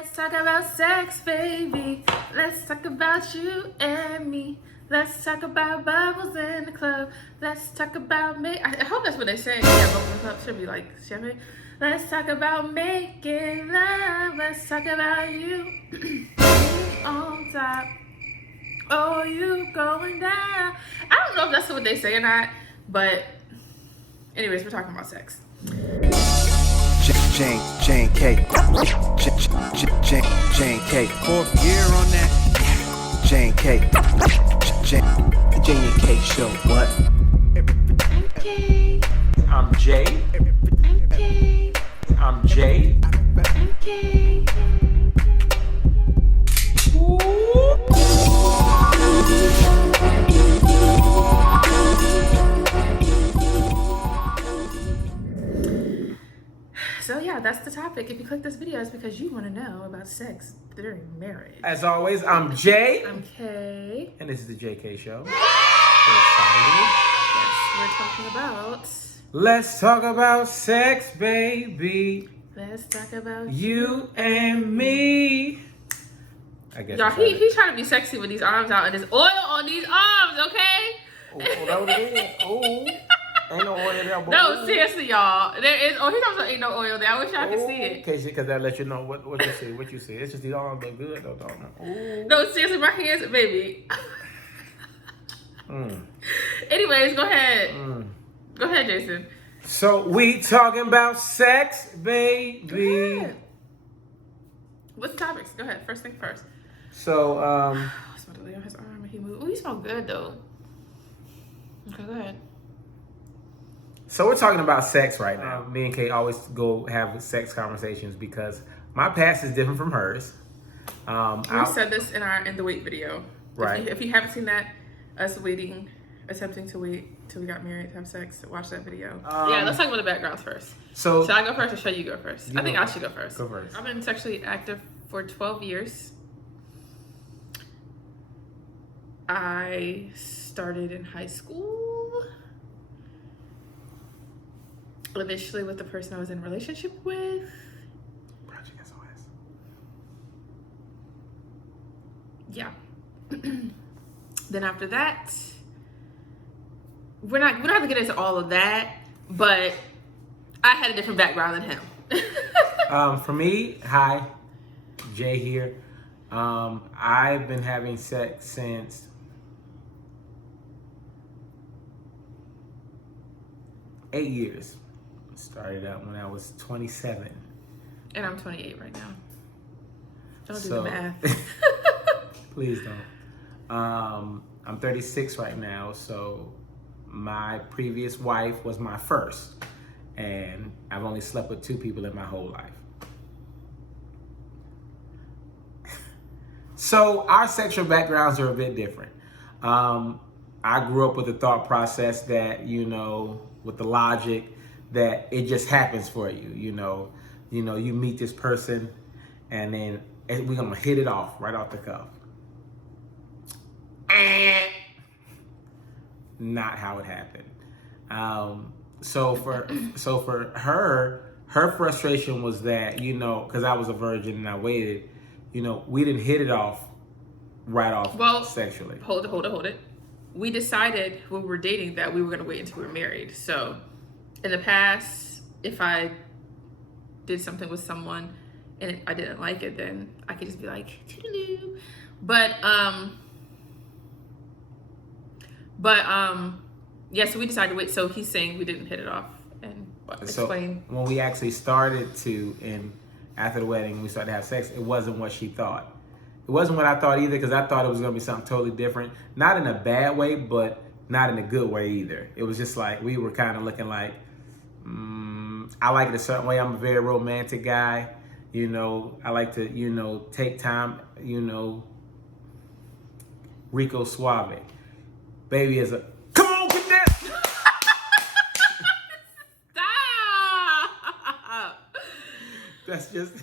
Let's talk about sex, baby. Let's talk about you and me. Let's talk about bubbles in the club. Let's talk about me. I hope that's what they say. Yeah, bubbles in the club should be like champagne. Let's talk about making love. Let's talk about you on top. Oh, you going down. I don't know if that's what they say or not, but anyways, we're talking about sex. Jay&Kay. Jay&Kay. 4th year on that. Jay&Kay. Jay&Kay show. What? Okay. I'm Jay. Okay. I'm Jay. Okay. So yeah, that's the topic. If you click this video, it's because you want to know about sex during marriage. As always, I'm Jay. I'm Kay. And this is the Jay&Kay show. So excited. Yes, we're talking about. Let's talk about sex, baby. Let's talk about You and me. I guess. Y'all, he's trying to be sexy with these arms out and there's oil on these arms, okay? Oh, that what it is. Oh, ain't no oil there. No, seriously, y'all. There is. Oh, he knows ain't no oil there. I wish y'all could see it. Okay, because that lets you know what you see. What you see. It's just these arms look good though, dog. Ooh. No, seriously, my hands, baby. Anyways, go ahead. Go ahead, Jason. So we talking about sex, baby. Go ahead. What's the topics? Go ahead. First thing first. So I was about to lay on his arm and he moved. Oh, he smelled good though. Okay, go ahead. So we're talking about sex right now. Me and Kay always go have sex conversations because my past is different from hers. We said this in the wait video. Right. If you haven't seen that, us attempting to wait till we got married to have sex, watch that video. Yeah, let's talk about the backgrounds first. So should I go first or should you go first? I think I should go first. Go first. I've been sexually active for 12 years. I started in high school. Initially with the person I was in a relationship with. Project SOS. Yeah. Then after that, we don't have to get into all of that, but I had a different background than him. For me, hi, Jay here. I've been having sex since eight years. Started out when I was 27. And I'm 28 right now. Don't do So- the math. Please don't. I'm 36 right now, so my previous wife was my first, and I've only slept with 2 people in my whole life. So our sexual backgrounds are a bit different. I grew up with the thought process that, with the logic that it just happens for you. You meet this person, and then we're gonna hit it off right off the cuff. Not how it happened. So for her frustration was that, because I was a virgin and I waited, we didn't hit it off right off sexually. Hold it. We decided when we were dating that we were going to wait until we were married. So in the past, if I did something with someone and I didn't like it, then I could just be like, toodaloo. But yeah, so we decided to wait. So he's saying we didn't hit it off. And explain. So when we actually started after the wedding, we started to have sex, it wasn't what she thought. It wasn't what I thought either, because I thought it was going to be something totally different. Not in a bad way, but not in a good way either. It was just like, we were kind of looking like, I like it a certain way. I'm a very romantic guy. I like to, take time, Rico Suave. Baby is a, come on, get that! Stop! That's just...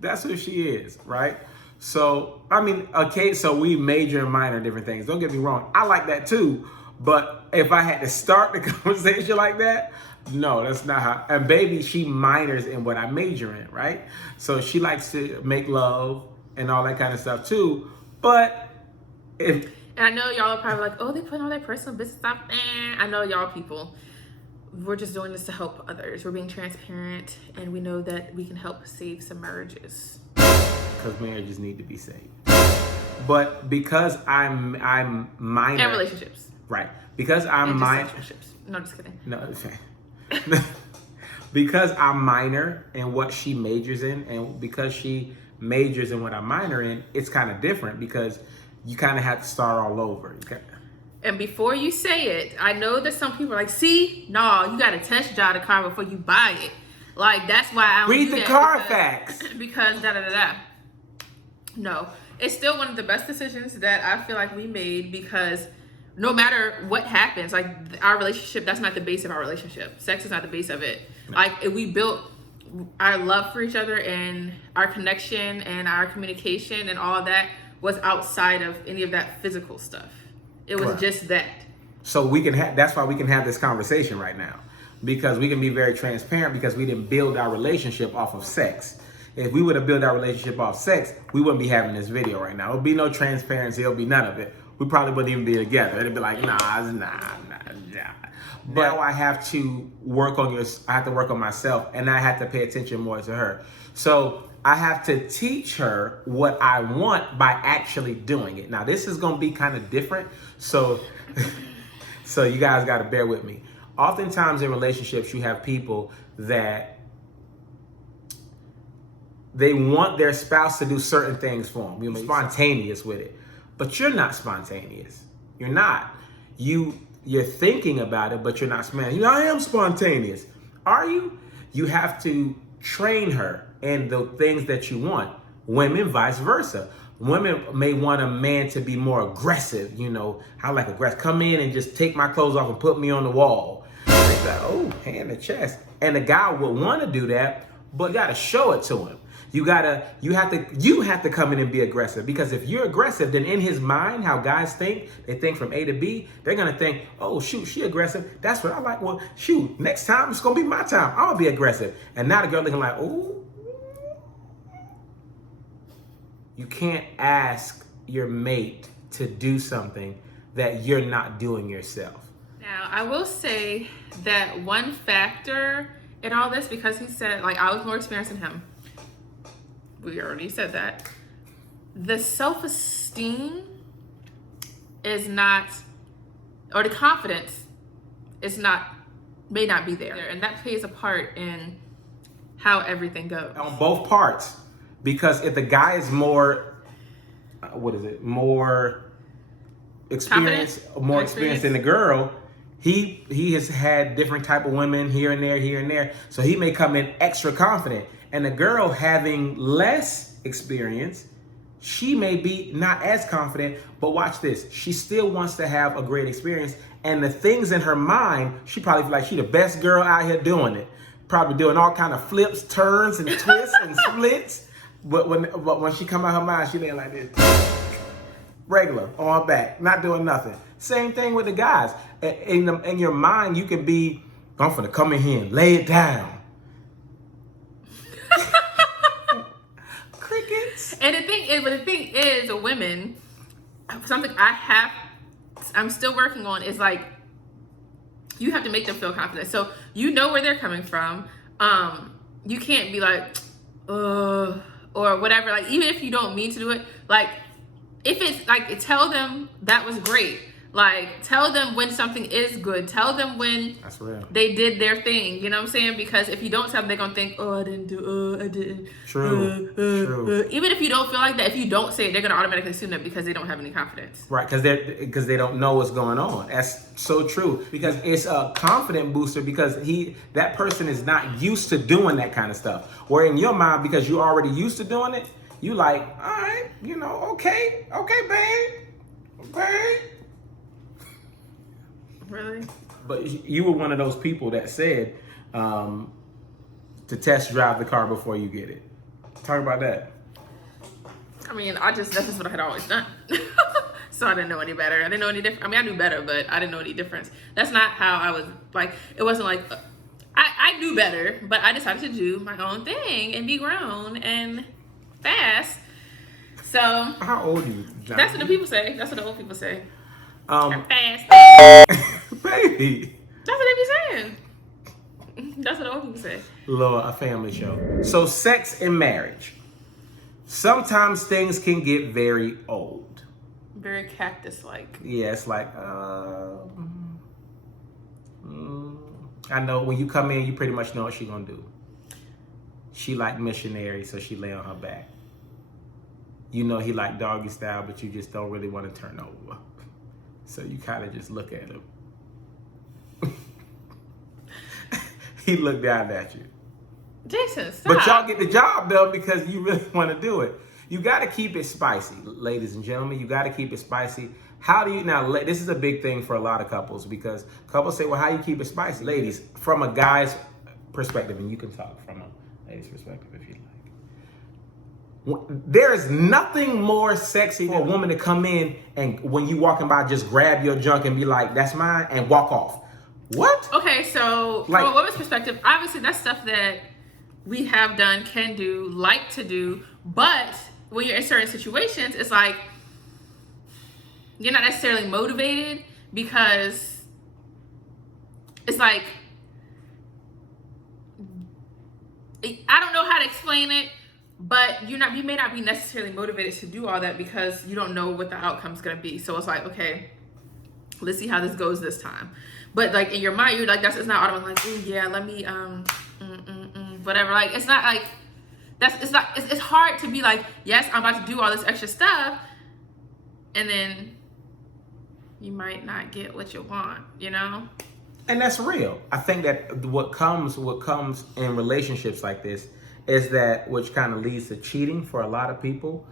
That's who she is, right? So, so we major and minor different things. Don't get me wrong. I like that too, but if I had to start the conversation like that, no, that's not how. And baby, she minors in what I major in, right? So she likes to make love and all that kind of stuff too. But if And I know y'all are probably like, oh, they put all their personal business stuff. I know y'all people. We're just doing this to help others. We're being transparent, and we know that we can help save some marriages. because marriages need to be saved. But because I'm minor And relationships. right? Because I'm And minor. relationships. No, just kidding. No, okay. Because I'm minor in what she majors in, and because she majors in what I minor in, it's kind of different because you kind of have to start all over. And before you say it, I know that some people are like, see, no, you got to test drive the car before you buy it. Like, that's why I don't Read do the that Carfax. because da-da-da-da. No, it's still one of the best decisions that I feel like we made because no matter what happens, like our relationship, that's not the base of our relationship. Sex is not the base of it. No. Like if we built our love for each other and our connection and our communication and all of that was outside of any of that physical stuff. It was just that. So we can have, that's why we can have this conversation right now, because we can be very transparent because we didn't build our relationship off of sex. If we would have built our relationship off sex, we wouldn't be having this video right now. It would be no transparency. It'll be none of it. We probably wouldn't even be together. It'd be like, nah. But now I have to work on I have to work on myself, and I have to pay attention more to her. So I have to teach her what I want by actually doing it. Now this is gonna be kind of different. So you guys gotta bear with me. Oftentimes in relationships, you have people that they want their spouse to do certain things for them. You're spontaneous with it, but you're not spontaneous. You're not. You're thinking about it, but you're not spontaneous. I am spontaneous. Are you? You have to train her in the things that you want. Women, vice versa. Women may want a man to be more aggressive. I like aggressive. Come in and just take my clothes off and put me on the wall. They like, oh, hand to chest. And the guy would want to do that, but you got to show it to him. You have to come in and be aggressive, because if you're aggressive, then in his mind, how guys think, they think from A to B, they're going to think, oh, shoot, she aggressive. That's what I like. Well, shoot, next time it's going to be my time. I'm going to be aggressive. And now the girl looking like, oh, you can't ask your mate to do something that you're not doing yourself. Now, I will say that one factor in all this, because he said, like, I was more experienced than him. We already said that. The self-esteem is not, or the confidence is not, may not be there. And that plays a part in how everything goes. On both parts. Because if the guy is more, more experienced, than the girl, he has had different type of women here and there. So he may come in extra confident. And the girl having less experience, she may be not as confident, but watch this. She still wants to have a great experience. And the things in her mind, she probably feel like she the best girl out here doing it. Probably doing all kind of flips, turns, and twists and splits. But when she come out her mind, she laying like this. Regular, on her back, not doing nothing. Same thing with the guys. In your mind, you can be, I'm finna come in here and lay it down. Crickets. And the thing is, women, something I'm still working on is like, you have to make them feel confident. So you know where they're coming from. You can't be like, or whatever. Like, even if you don't mean to do it, like, if it's like, tell them that was great. Like, tell them when something is good. Tell them when that's real. They did their thing. You know what I'm saying? Because if you don't tell them, they're gonna think, oh, I didn't. True. Even if you don't feel like that, if you don't say it, they're gonna automatically assume that because they don't have any confidence. Right, because they don't know what's going on. That's so true. Because it's a confident booster, because that person is not used to doing that kind of stuff. Where in your mind, because you're already used to doing it, you like, all right, okay, babe. Really? But you were one of those people that said to test drive the car before you get it. Talk about that. I mean, that's just what I had always done. so I didn't know any better. I didn't know any different. I mean, I knew better, but I didn't know any difference. That's not how I was, like, it wasn't like, I knew better, but I decided to do my own thing and be grown and fast. So. How old are you, John? That's what the people say. That's what the old people say. I'm fast. Baby. That's what they be saying. That's what the old people say. Lord, a family show. So sex and marriage. Sometimes things can get very old. Very cactus-like. Yeah, it's like, I know when you come in, you pretty much know what she gonna do. She like missionary, so she lay on her back. You know he like doggy style, but you just don't really want to turn over. So you kind of just look at him. He looked down at you. Jason, stop. But y'all get the job done because you really want to do it. You got to keep it spicy, ladies and gentlemen. You got to keep it spicy. How do you, now, this is a big thing for a lot of couples because couples say, well, how you keep it spicy? Ladies, from a guy's perspective, and you can talk from a lady's perspective if you like. There is nothing more sexy for a woman to come in and when you walking by, just grab your junk and be like, that's mine, and walk off. What? Okay, so Like, from a woman's perspective, obviously that's stuff that we have done, can do, like to do, but when you're in certain situations, it's like you're not necessarily motivated because it's like, I don't know how to explain it, but you may not be necessarily motivated to do all that because you don't know what the outcome's gonna be. So it's like, okay, let's see how this goes this time. But like in your mind, you're like, it's not automatic. Like, ooh, yeah, let me whatever. Like it's not like it's hard to be like, yes, I'm about to do all this extra stuff, and then you might not get what you want, you know? And that's real. I think that what comes in relationships like this is that, which kind of leads to cheating for a lot of people,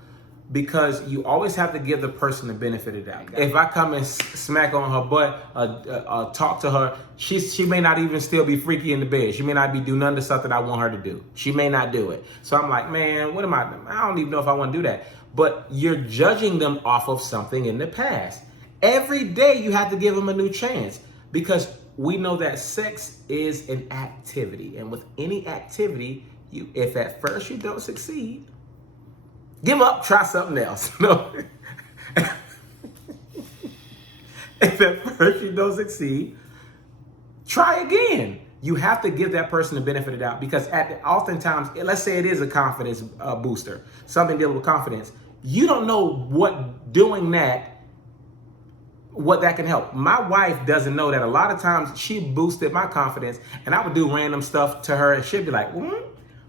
because you always have to give the person the benefit of the doubt. If I come and smack on her butt, talk to her, she may not even still be freaky in the bed. She may not be doing none of the stuff that I want her to do. She may not do it. So I'm like, man, what am I don't even know if I want to do that. But you're judging them off of something in the past. Every day you have to give them a new chance because we know that sex is an activity. And with any activity, if at first you don't succeed, give up, try something else. No. If at first you don't succeed, try again. You have to give that person the benefit of the doubt because oftentimes, let's say it is a confidence booster, something dealing with confidence. You don't know what doing that, what that can help. My wife doesn't know that a lot of times she boosted my confidence and I would do random stuff to her and she'd be like,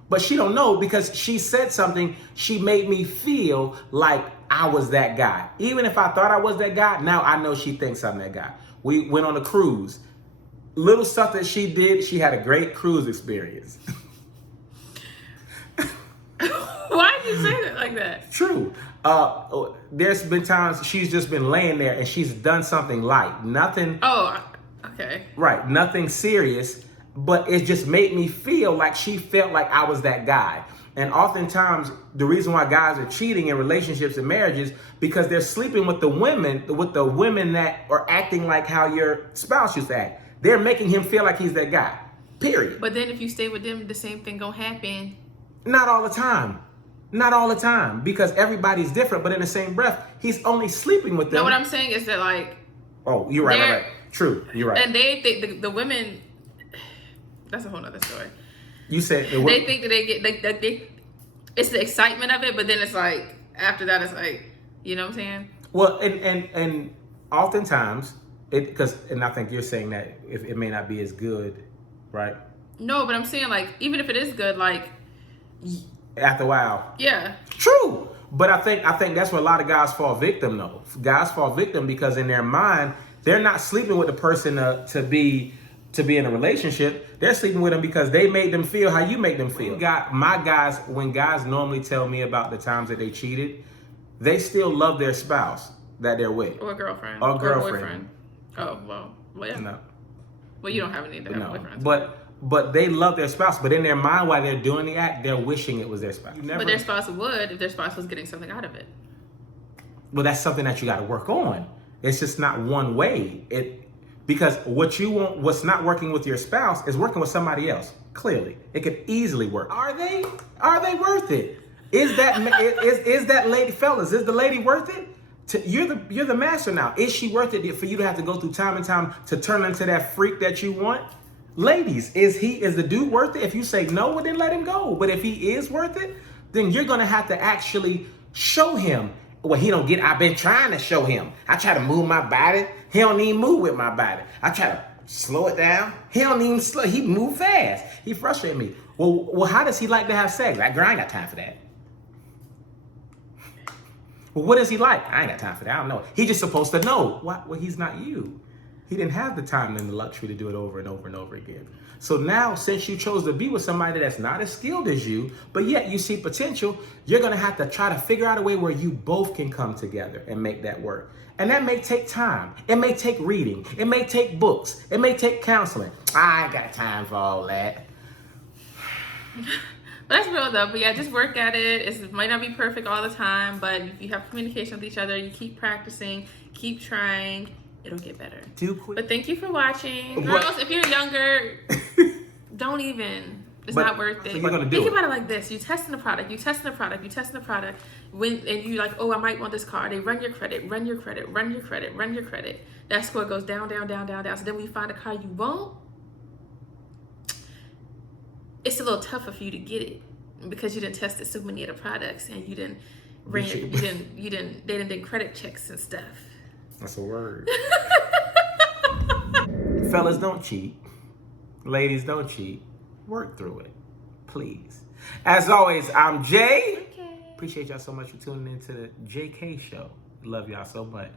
But she don't know because she said something, she made me feel like I was that guy. Even if I thought I was that guy, now I know she thinks I'm that guy. We went on a cruise. Little stuff that she did, she had a great cruise experience. Why did you say that like that? True. There's been times she's just been laying there and she's done something light. Nothing. Oh, okay. Right. Nothing serious. But it just made me feel like she felt like I was that guy. And oftentimes, the reason why guys are cheating in relationships and marriages, because they're sleeping with the women that are acting like how your spouse used to act. They're making him feel like he's that guy. Period. But then if you stay with them, the same thing gonna happen. Not all the time. Not all the time. Because everybody's different, but in the same breath, he's only sleeping with them. No, what I'm saying is that like... Oh, you're right. True, you're right. And they think the women... That's a whole nother story. You said they think that they get it's the excitement of it, but then it's like after that it's like, you know what I'm saying? Well, and oftentimes and I think you're saying that if it may not be as good, right? No, but I'm saying like even if it is good, like after a while. Yeah. True. But I think that's where a lot of guys fall victim though. Guys fall victim because in their mind they're not sleeping with the person to be in a relationship. They're sleeping with them because they made them feel how you make them feel. When guys normally tell me about the times that they cheated, they still love their spouse that they're with. Or girlfriend. Or girlfriend. Boyfriend. Oh, well, yeah. No. Well, you don't have any that have boyfriends. But they love their spouse. But in their mind, while they're doing the act, they're wishing it was their spouse. But their spouse would if their spouse was getting something out of it. Well, that's something that you got to work on. It's just not one way. Because what you want, what's not working with your spouse is working with somebody else. Clearly, it could easily work. Are they worth it? Is that lady, fellas? Is the lady worth it? You're the master now. Is she worth it for you to have to go through time and time to turn into that freak that you want? Ladies, is the dude worth it? If you say no, well then let him go. But if he is worth it, then you're gonna have to actually show him. Well, he don't get. I've been trying to show him. I try to move my body. He don't even move with my body. I try to slow it down. He don't even slow. He move fast. He frustrates me. Well, how does he like to have sex? Like, girl, I ain't got time for that. Well, what is he like? I ain't got time for that. I don't know. He's just supposed to know. Well, he's not you. He didn't have the time and the luxury to do it over and over and over again. So now, since you chose to be with somebody that's not as skilled as you, but yet you see potential, you're going to have to try to figure out a way where you both can come together and make that work. And that may take time. It may take reading. It may take books. It may take counseling. I ain't got time for all that. That's real though, but yeah, just work at it. It might not be perfect all the time, but if you have communication with each other, you keep practicing, keep trying, it'll get better. But thank you for watching. Girls, if you're younger, don't even. It's not worth it. So you're gonna do Think it. about it like this. You testing the product. And you're like, oh, I might want this car. They run your credit. That score goes down. So then when you find a car you want, it's a little tougher for you to get it because you didn't tested so many of the products and you didn't did credit checks and stuff. That's a word. Fellas, don't cheat. Ladies, don't cheat. Work through it, please. As always, I'm Jay. Okay. Appreciate y'all so much for tuning into the Jay&Kay show. Love y'all so much.